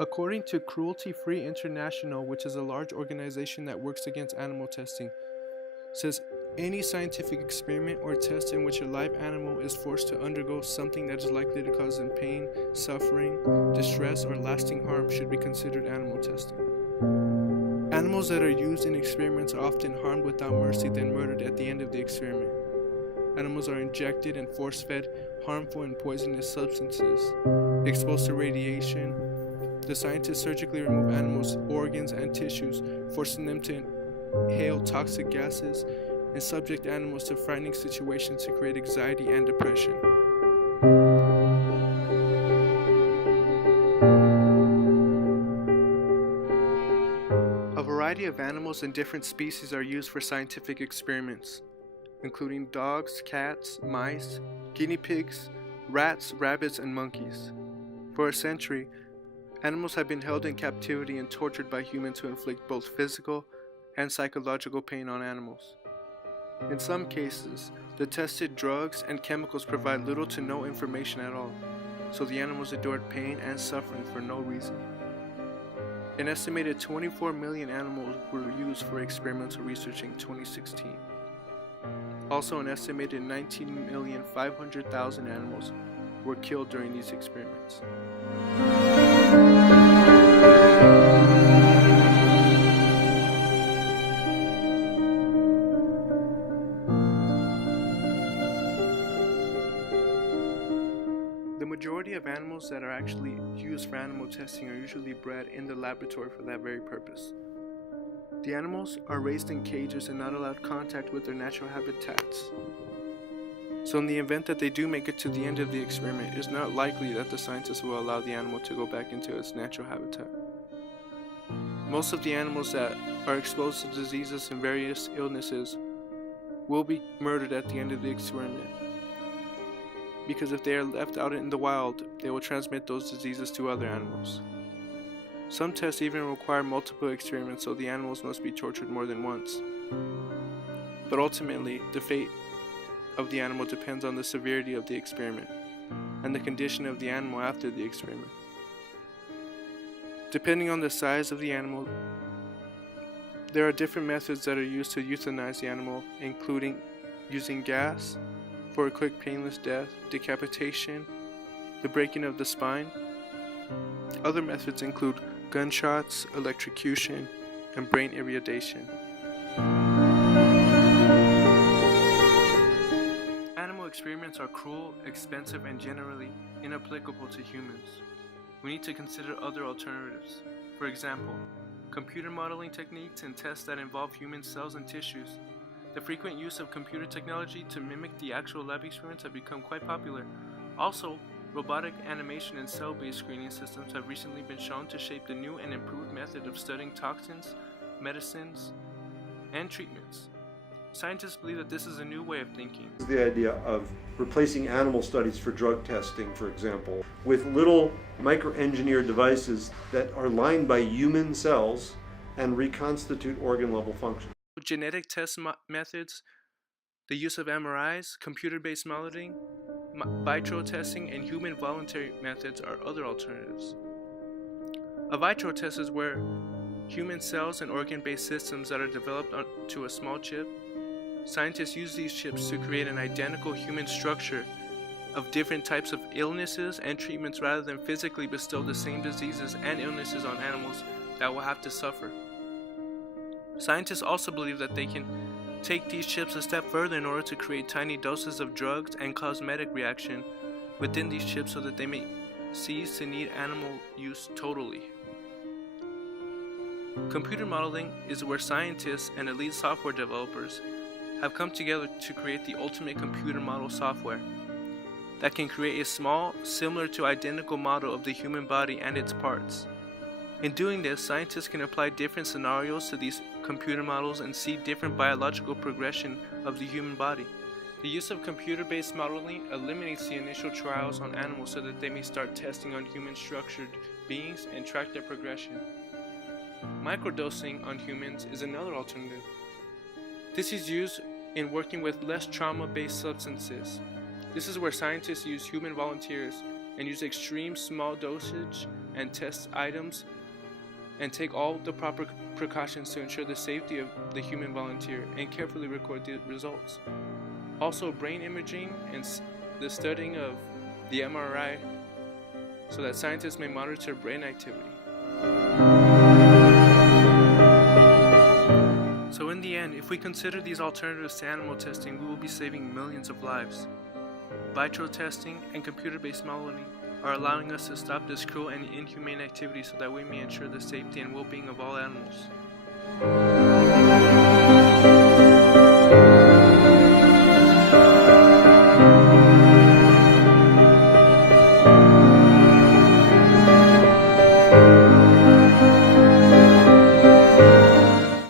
According to Cruelty Free International, which is a large organization that works against animal testing, says any scientific experiment or test in which a live animal is forced to undergo something that is likely to cause them pain, suffering, distress, or lasting harm should be considered animal testing. Animals that are used in experiments are often harmed without mercy, then murdered at the end of the experiment. Animals are injected and force-fed harmful and poisonous substances, exposed to radiation. The scientists surgically remove animals' organs and tissues, forcing them to inhale toxic gases, and subject animals to frightening situations to create anxiety and depression. A variety of animals and different species are used for scientific experiments, including dogs, cats, mice, guinea pigs, rats, rabbits, and monkeys. For a century, animals have been held in captivity and tortured by humans to inflict both physical and psychological pain on animals. In some cases, the tested drugs and chemicals provide little to no information at all, so the animals endured pain and suffering for no reason. An estimated 24 million animals were used for experimental research in 2016. Also, an estimated 19,500,000 animals were killed during these experiments. The majority of animals that are actually used for animal testing are usually bred in the laboratory for that very purpose. The animals are raised in cages and not allowed contact with their natural habitats. So in the event that they do make it to the end of the experiment, it is not likely that the scientists will allow the animal to go back into its natural habitat. Most of the animals that are exposed to diseases and various illnesses will be murdered at the end of the experiment, because if they are left out in the wild, they will transmit those diseases to other animals. Some tests even require multiple experiments, so the animals must be tortured more than once. But ultimately, the fate of the animal depends on the severity of the experiment and the condition of the animal after the experiment. Depending on the size of the animal, there are different methods that are used to euthanize the animal, including using gas for a quick painless death, decapitation, the breaking of the spine. Other methods include gunshots, electrocution, and brain irradiation. Animal experiments are cruel, expensive, and generally inapplicable to humans. We need to consider other alternatives. For example, computer modeling techniques and tests that involve human cells and tissues. The frequent use of computer technology to mimic the actual lab experiments have become quite popular. Also, robotic animation and cell-based screening systems have recently been shown to shape the new and improved method of studying toxins, medicines, and treatments. Scientists believe that this is a new way of thinking. The idea of replacing animal studies for drug testing, for example, with little micro-engineered devices that are lined by human cells and reconstitute organ-level function. Genetic test methods, the use of MRIs, computer-based modeling, vitro testing, and human voluntary methods are other alternatives. A vitro test is where human cells and organ-based systems that are developed onto a small chip. Scientists use these chips to create an identical human structure of different types of illnesses and treatments rather than physically bestow the same diseases and illnesses on animals that will have to suffer. Scientists also believe that they can take these chips a step further in order to create tiny doses of drugs and cosmetic reaction within these chips so that they may cease to need animal use totally. Computer modeling is where scientists and elite software developers have come together to create the ultimate computer model software that can create a small, similar to identical model of the human body and its parts. In doing this, scientists can apply different scenarios to these computer models and see different biological progression of the human body. The use of computer-based modeling eliminates the initial trials on animals so that they may start testing on human-structured beings and track their progression. Microdosing on humans is another alternative. This is used in working with less trauma-based substances. This is where scientists use human volunteers and use extreme small dosage and test items and take all the proper precautions to ensure the safety of the human volunteer and carefully record the results. Also, brain imaging and the studying of the MRI so that scientists may monitor brain activity. So in the end, if we consider these alternatives to animal testing, we will be saving millions of lives. Vitro testing and computer-based modeling are allowing us to stop this cruel and inhumane activity so that we may ensure the safety and well-being of all animals.